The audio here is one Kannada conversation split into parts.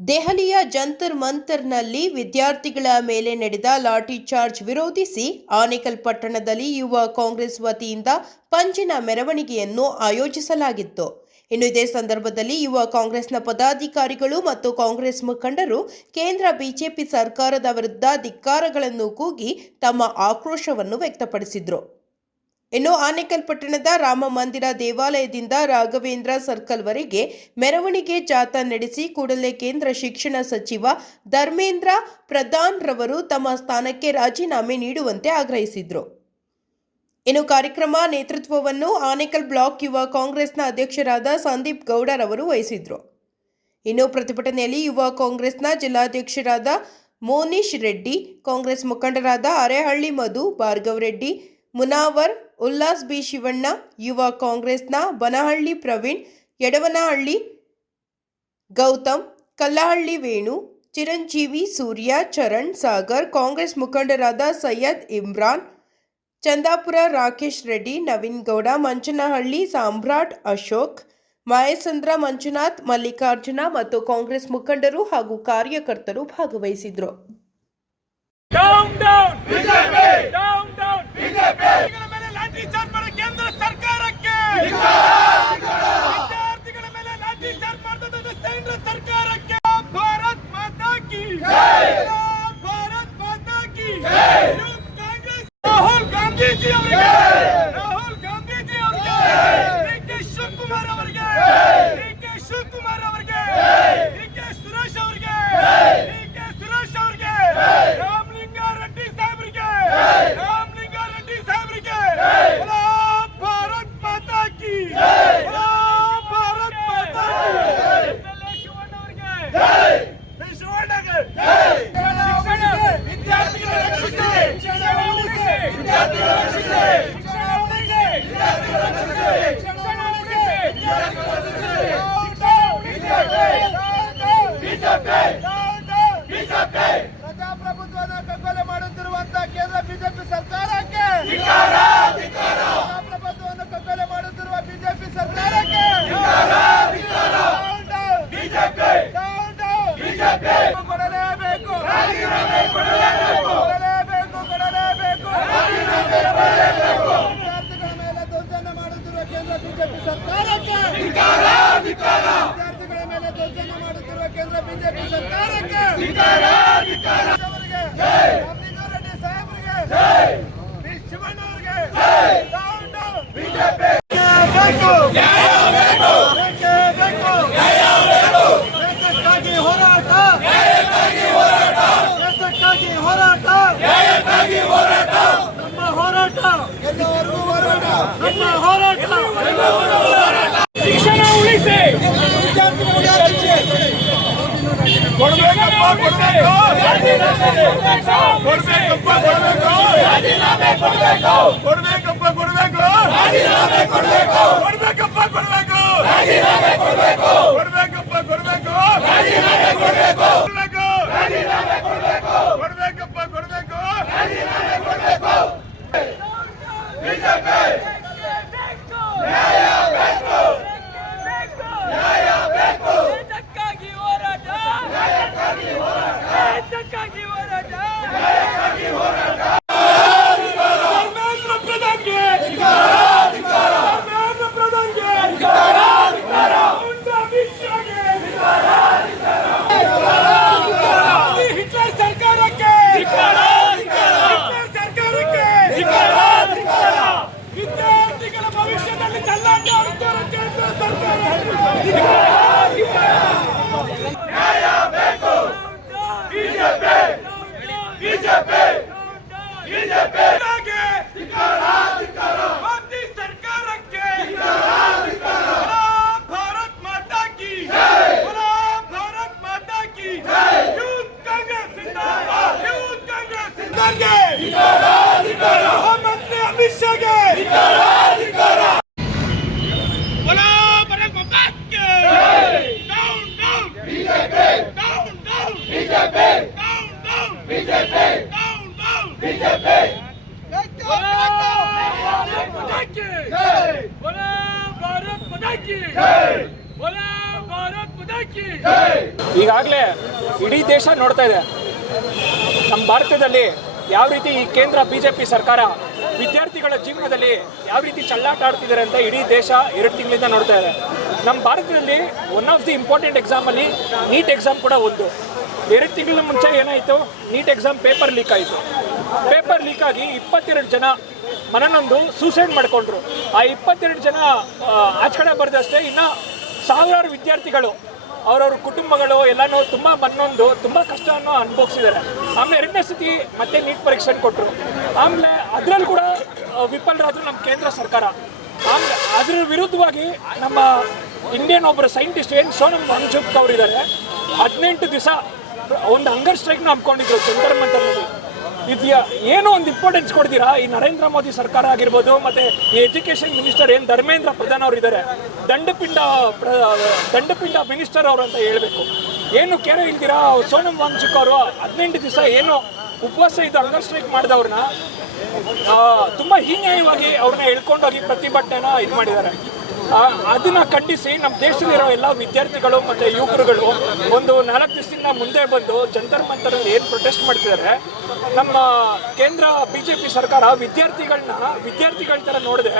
ದೆಹಲಿಯ ಜಂತರ್ ಮಂತರ್ನಲ್ಲಿ ವಿದ್ಯಾರ್ಥಿಗಳ ಮೇಲೆ ನಡೆದ ಲಾಠಿ ಚಾರ್ಜ್ ವಿರೋಧಿಸಿ ಆನೇಕಲ್ ಪಟ್ಟಣದಲ್ಲಿ ಯುವ ಕಾಂಗ್ರೆಸ್ ವತಿಯಿಂದ ಪಂಜಿನ ಮೆರವಣಿಗೆಯನ್ನು ಆಯೋಜಿಸಲಾಗಿತ್ತು. ಇನ್ನು ಇದೇ ಸಂದರ್ಭದಲ್ಲಿ ಯುವ ಕಾಂಗ್ರೆಸ್ನ ಪದಾಧಿಕಾರಿಗಳು ಮತ್ತು ಕಾಂಗ್ರೆಸ್ ಮುಖಂಡರು ಕೇಂದ್ರ ಬಿಜೆಪಿ ಸರ್ಕಾರದ ವಿರುದ್ಧ ಧಿಕ್ಕಾರಗಳನ್ನು ಕೂಗಿ ತಮ್ಮ ಆಕ್ರೋಶವನ್ನು ವ್ಯಕ್ತಪಡಿಸಿದರು. ಇನ್ನು ಆನೇಕಲ್ ಪಟ್ಟಣದ ರಾಮ ಮಂದಿರ ದೇವಾಲಯದಿಂದ ರಾಘವೇಂದ್ರ ಸರ್ಕಲ್ವರೆಗೆ ಮೆರವಣಿಗೆ ಜಾಥಾ ನಡೆಸಿ ಕೂಡಲೇ ಕೇಂದ್ರ ಶಿಕ್ಷಣ ಸಚಿವ ಧರ್ಮೇಂದ್ರ ಪ್ರಧಾನ್ ರವರು ತಮ್ಮ ಸ್ಥಾನಕ್ಕೆ ರಾಜೀನಾಮೆ ನೀಡುವಂತೆ ಆಗ್ರಹಿಸಿದರು. ಇನ್ನು ಕಾರ್ಯಕ್ರಮ ನೇತೃತ್ವವನ್ನು ಆನೇಕಲ್ ಬ್ಲಾಕ್ ಯುವ ಕಾಂಗ್ರೆಸ್ನ ಅಧ್ಯಕ್ಷರಾದ ಸಂದೀಪ್ ಗೌಡರವರು ವಹಿಸಿದ್ರು. ಇನ್ನು ಪ್ರತಿಭಟನೆಯಲ್ಲಿ ಯುವ ಕಾಂಗ್ರೆಸ್ನ ಜಿಲ್ಲಾಧ್ಯಕ್ಷರಾದ ಮೋನಿಶ್ ರೆಡ್ಡಿ, ಕಾಂಗ್ರೆಸ್ ಮುಖಂಡರಾದ ಅರೆಹಳ್ಳಿ ಮಧು, ಭಾರ್ಗವ್ ರೆಡ್ಡಿ, ಮುನಾವರ್, ಉಲ್ಲಾಸ್ ಬಿ ಶಿವಣ್ಣ, ಯುವ ಕಾಂಗ್ರೆಸ್ನ ಬನಹಳ್ಳಿ ಪ್ರವೀಣ್, ಯಡವನಹಳ್ಳಿ ಗೌತಮ್, ಕಲ್ಲಹಳ್ಳಿ ವೇಣು, ಚಿರಂಜೀವಿ, ಸೂರ್ಯ, ಚರಣ್, ಸಾಗರ್, ಕಾಂಗ್ರೆಸ್ ಮುಖಂಡರಾದ ಸೈಯದ್ ಇಮ್ರಾನ್, ಚಂದಾಪುರ ರಾಕೇಶ್ ರೆಡ್ಡಿ, ನವೀನ್ ಗೌಡ, ಮಂಚನಹಳ್ಳಿ ಸಾಮ್ರಾಟ್, ಅಶೋಕ್, ಮಾಯಸಂದ್ರ, ಮಂಜುನಾಥ್, ಮಲ್ಲಿಕಾರ್ಜುನ ಮತ್ತು ಕಾಂಗ್ರೆಸ್ ಮುಖಂಡರು ಹಾಗೂ ಕಾರ್ಯಕರ್ತರು ಭಾಗವಹಿಸಿದರು. ಕೇಂದ್ರ ಸರ್ಕಾರಕ್ಕೆ ವಿದ್ಯಾರ್ಥಿಗಳ ಮೇಲೆ ಲಾಠಿ ಚಾರ್ಜ್ ಮಾಡಿದ ಕೇಂದ್ರ ಸರ್ಕಾರಕ್ಕೆ ಭಾರತ್ ಮಾತಾ ಕಿ ಜೈ, ಭಾರತ್ ಮಾತಾ ಕಿ ಜೈ. ಕಾಂಗ್ರೆಸ್ ರಾಹುಲ್ ಗಾಂಧೀಜಿ ಅವರಿಗೆ, ರಾಹುಲ್ ಗಾಂಧೀಜಿ ಅವರಿಗೆ, ಡಿ.ಕೆ. ಶಿವಕುಮಾರ್ ಅವರಿಗೆ, ಡಿ.ಕೆ. ಶಿವಕುಮಾರ್ ಅವರಿಗೆ, ಡಿ.ಕೆ. ಸುರೇಶ್ ಅವರಿಗೆ, ಡಿ.ಕೆ. ಸುರೇಶ್ ಅವರಿಗೆ, ರಾಮಲಿಂಗಾರೆಡ್ಡಿ ಸಾಹೇಬರಿಗೆ, ರಾಮಲಿಂಗಾರೆಡ್ಡಿ ಸಾಹೇಬರಿಗೆ ಭಾರತ್ ಮಾತಾ ಕಿ ಜೈ, ಭಾರತ್ ಮಾತಾ ಕಿ ಶಿವಣ್ಣ ಅವರಿಗೆ ಜೈ, ಶಿವಣ್ಣಗೆ ಜೈ. ವಿದ್ಯಾರ್ಥಿಗಳ ರಕ್ಷಿಸಿ, ಶಿಕ್ಷಣ ಉಳಿಸಿ, ವಿದ್ಯಾರ್ಥಿಗಳ ರಕ್ಷಿಸಿ, ಶಿಕ್ಷಣ ಉಳಿಸಿ, ವಿದ್ಯಾರ್ಥಿಗಳ ರಕ್ಷಿಸಿ, ಶಿಕ್ಷಣ ಉಳಿಸಿ, ವಿದ್ಯಾರ್ಥಿಗಳ ರಕ್ಷಿಸಿ. ಬಿಜೆಪಿ ಬಿಜೆಪಿ ಪ್ರಜಾಪ್ರಭುತ್ವದ ಕಗ್ಗೊಲೆ ಮಾಡುತ್ತಿರುವಂತಹ ಕೇಂದ್ರ ಬಿಜೆಪಿ ಸರ್ಕಾರಕ್ಕೆ ಧಿಕ್ಕಾರ, ಧಿಕ್ಕಾರ. ಪ್ರಜಾಪ್ರಭುತ್ವವನ್ನು ಕಗ್ಗೊಲೆ ಮಾಡುತ್ತಿರುವ ಬಿಜೆಪಿ ಸರ್ಕಾರಕ್ಕೆ ಧಿಕ್ಕಾರ, ಧಿಕ್ಕಾರ. ಬಿಜೆಪಿ ಬಿಜೆಪಿ ಕೊಡಲೇಬೇಕು, ರಾಜೀನಾಮೆ ಕೊಡಲೇಬೇಕು, ಕೊಡಲೇಬೇಕು, ಕೊಡಲೇಬೇಕು, ರಾಜೀನಾಮೆ ಕೊಡಲೇಬೇಕು. ವಿದ್ಯಾರ್ಥಿಗಳ ಮೇಲೆ ದೌರ್ಜನ್ಯ ಮಾಡುತ್ತಿರುವ ಕೇಂದ್ರ ಬಿಜೆಪಿ ಸರ್ಕಾರಕ್ಕೆ ಧಿಕ್ಕಾರ, ಧಿಕ್ಕಾರ. ವಿದ್ಯಾರ್ಥಿಗಳ ಮೇಲೆ ದೌರ್ಜನ್ಯ ಮಾಡುತ್ತಿರುವ ಕೇಂದ್ರ ಬಿಜೆಪಿ ಸರ್ಕಾರಕ್ಕೆ ಧಿಕ್ಕಾರ, ಧಿಕ್ಕಾರ. ಅವರಿಗೆ ಜೈ, ರಾಮಲಿಂಗಾರೆಡ್ಡಿ ಸಾಹೇಬರಿಗೆ ಜೈ, ಡಿ. ಶಿವಣ್ಣ ಅವರಿಗೆ ಜೈ. ಬಿಜೆಪಿ ಬೇಕು, ನ್ಯಾಯ ಬೇಕು, ಬೇಕು, ನ್ಯಾಯ ಬೇಕು. ದೇಶಕ್ಕಾಗಿ ಹೋರಾಟ, ನ್ಯಾಯಕ್ಕಾಗಿ ಹೋರಾಟ, ದೇಶಕ್ಕಾಗಿ ಹೋರಾಟ, ನ್ಯಾಯಕ್ಕಾಗಿ ಹೋರಾಟ. ನಮ್ಮ ಹೋರಾಟ ಎಲ್ಲವರೆಗೂ ಹೋರಾಟ, ನಮ್ಮ ಹೋರಾಟ ಎಲ್ಲವರೆಗೂ ಹೋರಾಟ. ಶಿಕ್ಷಣ ಉಳಿಸಿ, ಕೊಡಬೇಕಪ್ಪ, ಕೊಡಬೇಕು, ಕೊಡಬೇಕಪ್ಪ, ಕೊಡಬೇಕು, ರಾಜೀನಾಮೆ ಕೊಡಬೇಕು, ಕೊಡಬೇಕಪ್ಪ, ಕೊಡಬೇಕು, ರಾಜೀನಾಮೆ ಕೊಡಬೇಕು, ಕೊಡಬೇಕಪ್ಪ, ಕೊಡಬೇಕು, ರಾಜೀನಾಮೆ ಕೊಡಬೇಕು, ಕೊಡಬೇಕಪ್ಪ, ಕೊಡಬೇಕು, ರಾಜೀನಾಮೆ ಕೊಡಬೇಕು, ಕೊಡಬೇಕು, ರಾಜೀನಾಮೆ ಕೊಡಬೇಕು, ಕೊಡಬೇಕಪ್ಪ, ಕೊಡಬೇಕು, ರಾಜೀನಾಮೆ ಕೊಡಬೇಕು. ಬಿಜೆಪಿ ನ್ಯಾಯ ಬೇಕು, ನ್ಯಾಯ ಬೇಕು. ದೇಶಕ್ಕಾಗಿ ಹೋರಾಟ, ನ್ಯಾಯಕ್ಕಾಗಿ ಹೋರಾಟ, ದೇಶಕ್ಕಾಗಿ ಹೋರಾಟ, ನ್ಯಾಯಕ್ಕಾಗಿ ಹೋರಾಟ. ಧರ್ಮೇಂದ್ರ ಪ್ರಧಾನ್ಗೆ ಧಿಕ್ಕಾರ, ಧರ್ಮೇಂದ್ರ ಪ್ರಧಾನ್ಗೆ ಧಿಕ್ಕಾರ, ಧಿಕ್ಕಾರ. ಅಮಿತ್ ಶಾಗೆ ಧಿಕ್ಕಾರ, ಧಿಕ್ಕಾರ. ಹಿಟ್ಲರ್ ಸರ್ಕಾರಕ್ಕೆ ಧಿಕ್ಕಾರ, ಧಿಕ್ಕಾರ. ಹಿಟ್ಲರ್ ಸರ್ಕಾರಕ್ಕೆ ಧಿಕ್ಕಾರ, ಧಿಕ್ಕಾರ. ವಿದ್ಯಾರ್ಥಿಗಳ ಭವಿಷ್ಯದಲ್ಲಿ ಚೆಲ್ಲಾಟ ಆಡುತ್ತಿರುವ ಕೇಂದ್ರ ಸರ್ಕಾರ ನ್ಯಾಯ ಬೇಕು. ಬಿಜೆಪಿ ಬಿಜೆಪಿ ಬಿಜೆಪಿ ಧಿಕ್ಕಾರ, ಧಿಕ್ಕಾರ. ಮೋದಿ ಸರ್ಕಾರಕ್ಕೆ ಧಿಕ್ಕಾರ, ಧಿಕ್ಕಾರ. ಭಾರತ್ ಮಾತಾ ಕಿ ಜೈ, ಭಾರತ್ ಮಾತಾ ಕಿ ಜೈ. ಯೂತ್ ಕಾಂಗ್ರೆಸ್ ಜಿಂದಾಬಾದ್, ಯೂತ್ ಕಾಂಗ್ರೆಸ್ ಜಿಂದಾಬಾದ್. ಧಿಕ್ಕಾರ, ಧಿಕ್ಕಾರ. ಮಂತ್ರಿ ಅಮಿತ್ ಶಾಗೆ ಧಿಕ್ಕಾರ, ಧಿಕ್ಕಾರ. भारत माता की जय, बोला भारत ಈಗಾಗಲೇ ಇಡೀ ದೇಶ ನೋಡ್ತಾ ಇದೆ ನಮ್ಮ ಭಾರತದಲ್ಲಿ ಯಾವ ರೀತಿ ಈ ಕೇಂದ್ರ ಬಿಜೆಪಿ ಸರ್ಕಾರ ವಿದ್ಯಾರ್ಥಿಗಳ ಜೀವನದಲ್ಲಿ ಯಾವ ರೀತಿ ಚಲ್ಲಾಟ ಆಡ್ತಿದ್ದಾರೆ ಅಂತ ಇಡೀ ದೇಶ 2 ತಿಂಗಳಿಂದ ನೋಡ್ತಾ ಇದೆ. ನಮ್ಮ ಭಾರತದಲ್ಲಿ ಒನ್ ಆಫ್ ದಿ ಇಂಪಾರ್ಟೆಂಟ್ ಎಕ್ಸಾಮಲ್ಲಿ ನೀಟ್ ಎಕ್ಸಾಮ್ ಕೂಡ ಒಂದು 2 ತಿಂಗಳ ಮುಂಚೆ ಏನಾಯಿತು, ನೀಟ್ ಎಕ್ಸಾಮ್ ಪೇಪರ್ ಲೀಕ್ ಆಯಿತು. ಪೇಪರ್ ಲೀಕ್ ಆಗಿ 22 ಜನ ಮನನೊಂದು ಸೂಸೈಡ್ ಮಾಡಿಕೊಂಡ್ರು. ಆ 22 ಜನ ಆಚೆ ಕಡೆ ಬರೆದಷ್ಟೇ ಇನ್ನು ಸಾವಿರಾರು ವಿದ್ಯಾರ್ಥಿಗಳು ಅವರವ್ರ ಕುಟುಂಬಗಳು ಎಲ್ಲನೂ ತುಂಬ ಮನ್ನೊಂದು ತುಂಬ ಕಷ್ಟವನ್ನು ಅನುಭವಿಸಿದ್ದಾರೆ. ಆಮೇಲೆ 2ನೇ ಸತಿ ಮತ್ತೆ ನೀಟ್ ಪರೀಕ್ಷೆ ಕೊಟ್ಟರು. ಆಮೇಲೆ ಅದರಲ್ಲಿ ಕೂಡ ವಿಫಲರಾದ್ರು ನಮ್ಮ ಕೇಂದ್ರ ಸರ್ಕಾರ. ಆಮೇಲೆ ಅದ್ರ ವಿರುದ್ಧವಾಗಿ ನಮ್ಮ ಇಂಡಿಯನ್ ಒಬ್ಬರು ಸೈಂಟಿಸ್ಟ್ ಏನು ಸೋನಮ್ ವಾಂಗ್ಚುಕ್ ಅವರಿದ್ದಾರೆ, 18 ದಿವಸ ಒಂದು ಹಂಗರ್ ಸ್ಟ್ರೈಕ್ನ ಹಮ್ಮಿಕೊಂಡಿದ್ರು ಜಂತರ್ ಮಂತರ್ನಲ್ಲಿ. ಇದೆಯಾ ಏನೋ ಒಂದು ಇಂಪಾರ್ಟೆನ್ಸ್ ಕೊಡ್ತೀರಾ ಈ ನರೇಂದ್ರ ಮೋದಿ ಸರ್ಕಾರ ಆಗಿರ್ಬೋದು, ಮತ್ತು ಈ ಎಜುಕೇಷನ್ ಮಿನಿಸ್ಟರ್ ಏನು ಧರ್ಮೇಂದ್ರ ಪ್ರಧಾನ್ ಅವರು ಇದ್ದಾರೆ, ದಂಡಪಿಂಡ ಮಿನಿಸ್ಟರ್ ಅವರು ಅಂತ ಹೇಳಬೇಕು. ಏನು ಕೇರೆ ಇಲ್ದಿರಾ ಸೋನಮ್ ವಾಂಗ್ಚುಕ್ ಅವರು 18 ದಿವಸ ಏನು ಉಪವಾಸ ಇದ್ದು ಹಂಗರ್ ಸ್ಟ್ರೈಕ್ ಮಾಡಿದವ್ರನ್ನ ತುಂಬ ಹೀನ್ಯಾಯವಾಗಿ ಅವ್ರನ್ನ ಎಳ್ಕೊಂಡೋಗಿ ಪ್ರತಿಭಟನೆನ ಇದು ಮಾಡಿದ್ದಾರೆ. ಅದನ್ನು ಖಂಡಿಸಿ ನಮ್ಮ ದೇಶದಲ್ಲಿರೋ ಎಲ್ಲ ವಿದ್ಯಾರ್ಥಿಗಳು ಮತ್ತು ಯುವಕರುಗಳು ಒಂದು 4 ದಿವಸದಿಂದ ಮುಂದೆ ಬಂದು ಜಂತರ್ ಮಂತರಲ್ಲಿ ಏನು ಪ್ರೊಟೆಸ್ಟ್ ಮಾಡ್ತಿದ್ದಾರೆ. ನಮ್ಮ ಕೇಂದ್ರ BJP ಸರ್ಕಾರ ವಿದ್ಯಾರ್ಥಿಗಳ ಥರ ನೋಡಿದೆ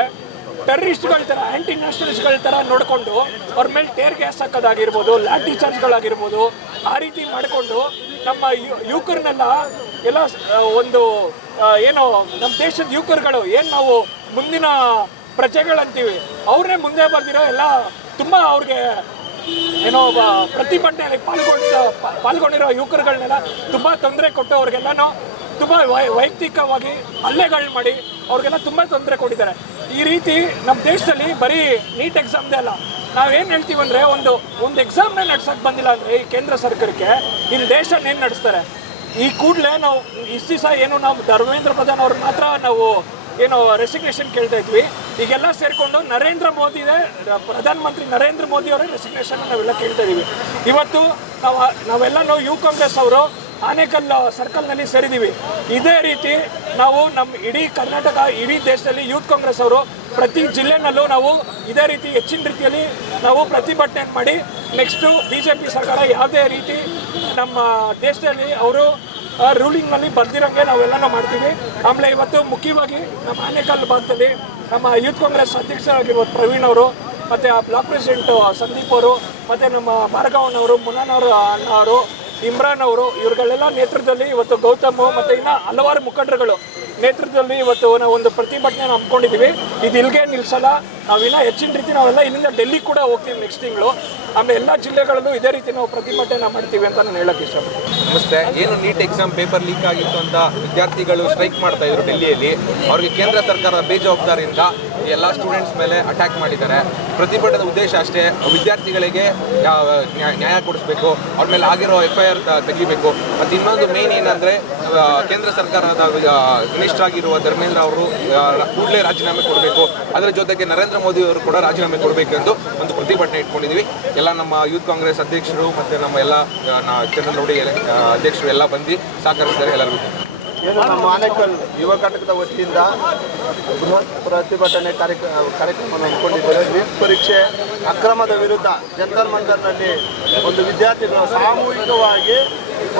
ಟೆರರಿಸ್ಟ್ಗಳ ಥರ, ಆ್ಯಂಟಿ ನ್ಯಾಷನಲಿಸ್ಟ್ಗಳ ಥರ ನೋಡಿಕೊಂಡು ಅವ್ರ ಮೇಲೆ ಟೇರ್ ಗ್ಯಾಸ್ ಹಾಕೋದಾಗಿರ್ಬೋದು, ಲಾಠಿ ಚಾರ್ಜ್ಗಳಾಗಿರ್ಬೋದು, ಆ ರೀತಿ ಮಾಡಿಕೊಂಡು ನಮ್ಮ ಯುವಕರನ್ನೆಲ್ಲ ಎಲ್ಲ ಒಂದು ಏನೋ ನಮ್ಮ ದೇಶದ ಯುವಕರುಗಳು ಏನು ನಾವು ಮುಂದಿನ ಪ್ರಜೆಗಳಂತೀವಿ ಅವ್ರನ್ನೇ ಮುಂದೆ ಬರ್ದಿರೋ ಎಲ್ಲ ತುಂಬ ಅವ್ರಿಗೆ ಏನೋ ಪ್ರತಿಭಟನೆಯಲ್ಲಿ ಪಾಲ್ಗೊಂಡಿರೋ ಯುವಕರುಗಳನ್ನೆಲ್ಲ ತುಂಬ ತೊಂದರೆ ಕೊಟ್ಟು ಅವ್ರಿಗೆಲ್ಲನೂ ತುಂಬ ವೈಯಕ್ತಿಕವಾಗಿ ಹಲ್ಲೆಗಳು ಮಾಡಿ ಅವ್ರಿಗೆಲ್ಲ ತುಂಬ ತೊಂದರೆ ಕೊಟ್ಟಿದ್ದಾರೆ. ಈ ರೀತಿ ನಮ್ಮ ದೇಶದಲ್ಲಿ ಬರೀ ನೀಟ್ ಎಕ್ಸಾಮ್ದೇ ಅಲ್ಲ, ನಾವೇನು ಹೇಳ್ತೀವಿ ಅಂದರೆ ಒಂದು ಎಕ್ಸಾಮ್ನೇ ನಡ್ಸೋಕ್ಕೆ ಬಂದಿಲ್ಲ ಅಂದರೆ ಈ ಕೇಂದ್ರ ಸರ್ಕಾರಕ್ಕೆ ಇನ್ನು ದೇಶನೇನು ನಡೆಸ್ತಾರೆ. ಈ ಕೂಡಲೇ ನಾವು ಇಷ್ಟು ದಿವಸ ಏನು ನಾವು ಧರ್ಮೇಂದ್ರ ಪ್ರಧಾನ್ ಅವ್ರ ಮಾತ್ರ ನಾವು ಏನೋ ರೆಸಿಗ್ನೇಷನ್ ಕೇಳ್ತಾ ಇದ್ವಿ. ಈಗೆಲ್ಲ ಸೇರಿಕೊಂಡು ಪ್ರಧಾನಮಂತ್ರಿ ನರೇಂದ್ರ ಮೋದಿ ಅವರೇ ರೆಸಿಗ್ನೇಷನ್ ನಾವೆಲ್ಲ ಕೇಳ್ತಾ ಇದ್ದೀವಿ. ಇವತ್ತು ನಾವೆಲ್ಲನೂ ಯುವ ಕಾಂಗ್ರೆಸ್ ಅವರು ಆನೇಕಲ್ ಸರ್ಕಲ್ನಲ್ಲಿ ಸೇರಿದ್ದೀವಿ. ಇದೇ ರೀತಿ ನಾವು ನಮ್ಮ ಇಡೀ ಕರ್ನಾಟಕ, ಇಡೀ ದೇಶದಲ್ಲಿ ಯೂತ್ ಕಾಂಗ್ರೆಸ್ ಅವರು ಪ್ರತಿ ಜಿಲ್ಲೆನಲ್ಲೂ ನಾವು ಇದೇ ರೀತಿ ಹೆಚ್ಚಿನ ರೀತಿಯಲ್ಲಿ ನಾವು ಪ್ರತಿಭಟನೆ ಮಾಡಿ ನೆಕ್ಸ್ಟು BJP ಸರ್ಕಾರ ಯಾವುದೇ ರೀತಿ ನಮ್ಮ ದೇಶದಲ್ಲಿ ಅವರು ರೂಲಿಂಗ್ನಲ್ಲಿ ಬರ್ದಿರೋಂಗೆ ನಾವೆಲ್ಲನೂ ಮಾಡ್ತೀವಿ. ಆಮೇಲೆ ಇವತ್ತು ಮುಖ್ಯವಾಗಿ ನಮ್ಮ ಆನೇಕಲ್ ಭಾಗದಲ್ಲಿ ನಮ್ಮ ಯೂತ್ ಕಾಂಗ್ರೆಸ್ ಅಧ್ಯಕ್ಷರಾಗಿರ್ಬೋದು ಪ್ರವೀಣ್ ಅವರು, ಮತ್ತು ಆ ಬ್ಲಾಕ್ ಪ್ರೆಸಿಡೆಂಟು ಸಂದೀಪ್ ಅವರು, ಮತ್ತು ನಮ್ಮ ಭಾರ್ಗವನವರು, ಮುನ್ನಾನವರು ಅಣ್ಣ ಅವರು, ಇಮ್ರಾನ್ ಅವರು, ಇವ್ರುಗಳೆಲ್ಲ ನೇತೃತ್ವದಲ್ಲಿ ಇವತ್ತು ಗೌತಮ್ ಮತ್ತು ಇನ್ನು ಹಲವಾರು ಮುಖಂಡರುಗಳು ನೇತೃತ್ವದಲ್ಲಿ ಇವತ್ತು ನಾವು ಒಂದು ಪ್ರತಿಭಟನೆ ಹಮ್ಮಿಕೊಂಡಿದ್ದೀವಿ. ಇದು ಇಲ್ಲಿಗೆ ನಿಲ್ಲಿಸಲ್ಲ, ನಾವಿನ್ನ ಹೆಚ್ಚಿನ ರೀತಿ ನಾವೆಲ್ಲ ಇಲ್ಲಿಂದ ಡೆಲ್ಲಿಗೆ ಕೂಡ ಹೋಗ್ತೀವಿ ನೆಕ್ಸ್ಟ್ ತಿಂಗಳು. ಆಮೇಲೆ ಎಲ್ಲ ಜಿಲ್ಲೆಗಳಲ್ಲೂ ಇದೇ ರೀತಿ ನಾವು ಪ್ರತಿಭಟನೆ ಮಾಡ್ತೀವಿ ಅಂತ ನಾನು ಹೇಳಕ್ಕೆ ಇಷ್ಟಪಡ್ತೀನಿ. ನಮಸ್ತೆ. ಏನು ನೀಟ್ ಎಕ್ಸಾಮ್ ಪೇಪರ್ ಲೀಕ್ ಆಗಿತ್ತು ಅಂತ ವಿದ್ಯಾರ್ಥಿಗಳು ಸ್ಟ್ರೈಕ್ ಮಾಡ್ತಾ ಇದ್ರು ಡೆಲ್ಲಿಯಲ್ಲಿ, ಅವ್ರಿಗೆ ಕೇಂದ್ರ ಸರ್ಕಾರ ಬೇಜವಾಬ್ದಾರಿಯಿಂದ ಎಲ್ಲ ಸ್ಟೂಡೆಂಟ್ಸ್ ಮೇಲೆ ಅಟ್ಯಾಕ್ ಮಾಡಿದ್ದಾರೆ. ಪ್ರತಿಭಟನೆ ಉದ್ದೇಶ ಅಷ್ಟೇ, ವಿದ್ಯಾರ್ಥಿಗಳಿಗೆ ನ್ಯಾಯ ಕೊಡಿಸ್ಬೇಕು, ಅವ್ರ ಮೇಲೆ ಆಗಿರೋ FIR ತೆಗಿಬೇಕು. ಮತ್ತು ಇನ್ನೊಂದು ಮೇನ್ ಏನಂದರೆ ಕೇಂದ್ರ ಸರ್ಕಾರದ ಮಿನಿಸ್ಟರ್ ಆಗಿರುವ ಧರ್ಮೇಂದ್ರ ಅವರು ಕೂಡಲೇ ರಾಜೀನಾಮೆ ಕೊಡಬೇಕು. ಅದರ ಜೊತೆಗೆ ನರೇಂದ್ರ ಮೋದಿ ಅವರು ಕೂಡ ರಾಜೀನಾಮೆ ಕೊಡಬೇಕೆಂದು ಒಂದು ಪ್ರತಿಭಟನೆ ಇಟ್ಕೊಂಡಿದ್ದೀವಿ. ಎಲ್ಲ ನಮ್ಮ ಯೂತ್ ಕಾಂಗ್ರೆಸ್ ಅಧ್ಯಕ್ಷರು ಮತ್ತು ನಮ್ಮ ಎಲ್ಲ ಚಂದ್ರನೌಡಿ ಅಧ್ಯಕ್ಷರು ಎಲ್ಲ ಬಂದು ಸಹಕರಿಸಿದ್ದಾರೆ ಎಲ್ಲರಿಗೂ. ಏನು ನಮ್ಮ ಆನೇಕಲ್ ಯುವ ಘಟಕದ ವತಿಯಿಂದ ಬೃಹತ್ ಪ್ರತಿಭಟನೆ ಕಾರ್ಯಕ್ರಮವನ್ನು ಹಮ್ಮಿಕೊಂಡಿದ್ದಾರೆ. ನೀಟ್ ಪರೀಕ್ಷೆ ಅಕ್ರಮದ ವಿರುದ್ಧ ಜಂತರ್ ಮಂತರ್ನಲ್ಲಿ ಒಂದು ವಿದ್ಯಾರ್ಥಿಗಳು ಸಾಮೂಹಿಕವಾಗಿ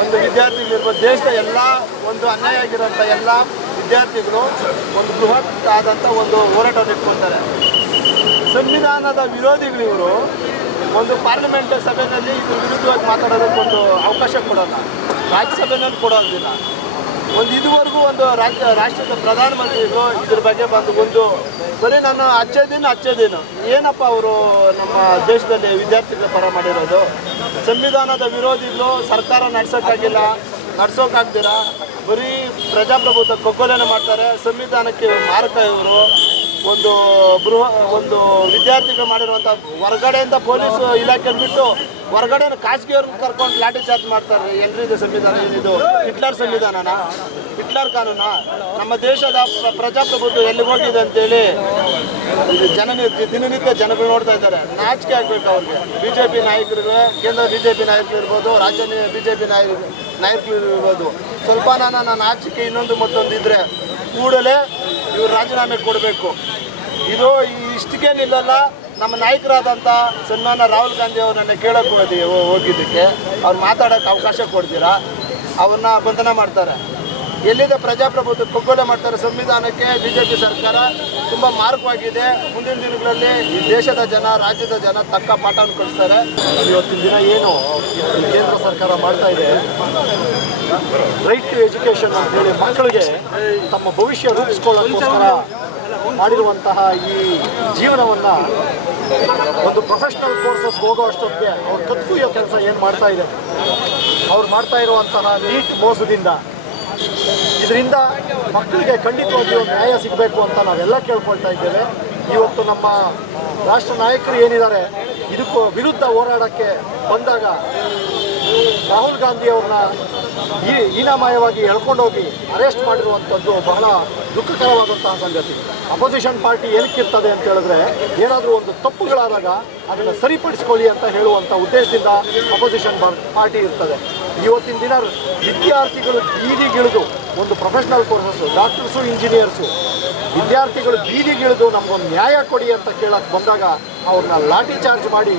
ಒಂದು ವಿದ್ಯಾರ್ಥಿಗಳಿರ್ಬೋದು, ದೇಶದ ಎಲ್ಲ ಒಂದು ಅನ್ಯಾಯ ಆಗಿರೋಂಥ ಎಲ್ಲ ವಿದ್ಯಾರ್ಥಿಗಳು ಒಂದು ಬೃಹತ್ ಆದಂಥ ಒಂದು ಹೋರಾಟವನ್ನು ಇಟ್ಕೊಳ್ತಾರೆ. ಸಂವಿಧಾನದ ವಿರೋಧಿಗಳಿವರು ಒಂದು ಪಾರ್ಲಿಮೆಂಟ್ ಸಭೆಯಲ್ಲಿ ಇದ್ರ ವಿರುದ್ಧವಾಗಿ ಮಾತಾಡೋದಕ್ಕೊಂದು ಅವಕಾಶ ಕೊಡೋಲ್ಲ, ರಾಜ್ಯಸಭೆಯಲ್ಲಿ ಕೊಡೋದಿಲ್ಲ. ಇದುವರೆಗೂ ಒಂದು ರಾಷ್ಟ್ರದ ಪ್ರಧಾನಮಂತ್ರಿಗಳು ಇದ್ರ ಬಗ್ಗೆ ಬಂದು ಬರೀ ನಾನು ಅಚ್ಚೇದಿನ ಏನಪ್ಪ ಅವರು ನಮ್ಮ ದೇಶದಲ್ಲಿ ವಿದ್ಯಾರ್ಥಿಗಳ ಪರ ಮಾಡಿರೋದು. ಸಂವಿಧಾನದ ವಿರೋಧಿಗಳು ಸರ್ಕಾರ ನಡ್ಸೋಕ್ಕಾಗ್ದಿರ ಬರೀ ಪ್ರಜಾಪ್ರಭುತ್ವ ಕೊಗ್ಗೊಲೆನ ಮಾಡ್ತಾರೆ. ಸಂವಿಧಾನಕ್ಕೆ ಮಾರಕ ಇವರು. ಒಂದು ವಿದ್ಯಾರ್ಥಿಗಳು ಮಾಡಿರುವಂಥ ಹೊರಗಡೆಯಿಂದ ಪೊಲೀಸ್ ಇಲಾಖೆ ಬಿಟ್ಟು ಹೊರಗಡೆ ಖಾಸಗಿಯವ್ರನ್ನ ಕರ್ಕೊಂಡು ಲಾಠಿ ಚಾರ್ಜ್ ಮಾಡ್ತಾರೆ. ಎಲ್ರಿದು ಸಂವಿಧಾನ ಏನಿದು ಹಿಟ್ಲರ್ ಸಂವಿಧಾನನ, ಹಿಟ್ಲರ್ ಕಾನೂನ? ನಮ್ಮ ದೇಶದ ಪ್ರಜಾಪ್ರಭುತ್ವ ಎಲ್ಲಿಗೆ ಹೋಗಿದೆ ಅಂತೇಳಿ ದಿನನಿತ್ಯ ಜನಗಳು ನೋಡ್ತಾ ಇದ್ದಾರೆ. ನಾಚಿಕೆ ಆಗಬೇಕು ಅವ್ರಿಗೆ. BJP ನಾಯಕರಿಗೆ, ಕೇಂದ್ರ BJP ನಾಯಕರು ಇರ್ಬೋದು, ರಾಜ್ಯ BJP ನಾಯಕರು ಇರ್ಬೋದು, ಸ್ವಲ್ಪ ನಾನು ನಾಚಿಕೆ ಇನ್ನೊಂದು ಮತ್ತೊಂದು ಇದ್ದರೆ ಕೂಡಲೇ ಇವರು ರಾಜೀನಾಮೆ ಕೊಡಬೇಕು. ಇದು ಇಷ್ಟಕ್ಕೆ ನಿಲ್ಲಲ್ಲ. ನಮ್ಮ ನಾಯಕರಾದಂಥ ಸನ್ಮಾನ ರಾಹುಲ್ ಗಾಂಧಿ ಅವರನ್ನ ಕೇಳೋಕ್ಕೆ ಹೋಗಿದ್ದಕ್ಕೆ ಅವ್ರು ಮಾತಾಡೋಕ್ಕೆ ಅವಕಾಶ ಕೊಡ್ತೀರಾ, ಅವ್ರನ್ನ ಬಂಧನ ಮಾಡ್ತಾರೆ. ಎಲ್ಲಿದೆ ಪ್ರಜಾಪ್ರಭುತ್ವ ಕಗ್ಗೊಲೆ ಮಾಡ್ತಾರೆ. ಸಂವಿಧಾನಕ್ಕೆ BJP ಸರ್ಕಾರ ತುಂಬ ಮಾರ್ಗವಾಗಿದೆ. ಮುಂದಿನ ದಿನಗಳಲ್ಲಿ ಈ ದೇಶದ ಜನ, ರಾಜ್ಯದ ಜನ ತಕ್ಕ ಪಾಠವನ್ನು ಕಲಿಸ್ತಾರೆ. ಇವತ್ತಿನ ದಿನ ಏನು ಈ ಕೇಂದ್ರ ಸರ್ಕಾರ ಮಾಡ್ತಾ ಇದೆ, ರೈಟ್ ಟು ಎಜುಕೇಷನ್ ಅಂತೇಳಿ ಮಕ್ಕಳಿಗೆ ತಮ್ಮ ಭವಿಷ್ಯ ರೂಪಿಸ್ಕೊಳ್ಳೋಕ್ಕೋಸ್ಕರ ಮಾಡಿರುವಂತಹ ಈ ಜೀವನವನ್ನು ಒಂದು ಪ್ರೊಫೆಷ್ನಲ್ ಕೋರ್ಸಸ್ ಹೋಗೋ ಅಷ್ಟೊತ್ತಿಗೆ ಅವ್ರು ಕತ್ಕುಯ್ಯೋ ಕೆಲಸ ಏನು ಮಾಡ್ತಾ ಇದೆ, ಅವ್ರು ಮಾಡ್ತಾ ಇರುವಂತಹ ನೀಟ್ ಮೋಸದಿಂದ ಇದರಿಂದ ಮಕ್ಕಳಿಗೆ ಖಂಡಿತವಾಗಿ ಒಂದು ನ್ಯಾಯ ಸಿಗಬೇಕು ಅಂತ ನಾವೆಲ್ಲ ಕೇಳ್ಕೊಳ್ತಾ ಇದ್ದೇವೆ. ಇವತ್ತು ನಮ್ಮ ರಾಷ್ಟ್ರ ನಾಯಕರು ಏನಿದ್ದಾರೆ ಇದಕ್ಕೂ ವಿರುದ್ಧ ಹೋರಾಡೋಕ್ಕೆ ಬಂದಾಗ ರಾಹುಲ್ ಗಾಂಧಿ ಅವ್ರನ್ನ ಹೀನಾಮಾಯವಾಗಿ ಎಳ್ಕೊಂಡೋಗಿ ಅರೆಸ್ಟ್ ಮಾಡಿರುವಂಥದ್ದು ಬಹಳ ದುಃಖಕರವಾದಂತಹ ಸಂಗತಿ. ಅಪೋಸಿಷನ್ ಪಾರ್ಟಿ ಏನಕ್ಕಿರ್ತದೆ ಅಂತ ಹೇಳಿದ್ರೆ, ಏನಾದರೂ ಒಂದು ತಪ್ಪುಗಳಾದಾಗ ಅದನ್ನು ಸರಿಪಡಿಸ್ಕೊಳ್ಳಿ ಅಂತ ಹೇಳುವಂಥ ಉದ್ದೇಶದಿಂದ ಅಪೋಸಿಷನ್ ಪಾರ್ಟಿ ಇರ್ತದೆ. ಇವತ್ತಿನ ದಿನ ವಿದ್ಯಾರ್ಥಿಗಳು ಬೀದಿಗಿಳಿದು ಒಂದು ಪ್ರೊಫೆಷ್ನಲ್ ಕೋರ್ಸಸ್ಸು, ಡಾಕ್ಟರ್ಸು, ಇಂಜಿನಿಯರ್ಸು, ವಿದ್ಯಾರ್ಥಿಗಳು ಬೀದಿಗಿಳಿದು ನಮಗೊಂದು ನ್ಯಾಯ ಕೊಡಿ ಅಂತ ಕೇಳಕ್ಕೆ ಬಂದಾಗ ಅವ್ರನ್ನ ಲಾಠಿ ಚಾರ್ಜ್ ಮಾಡಿ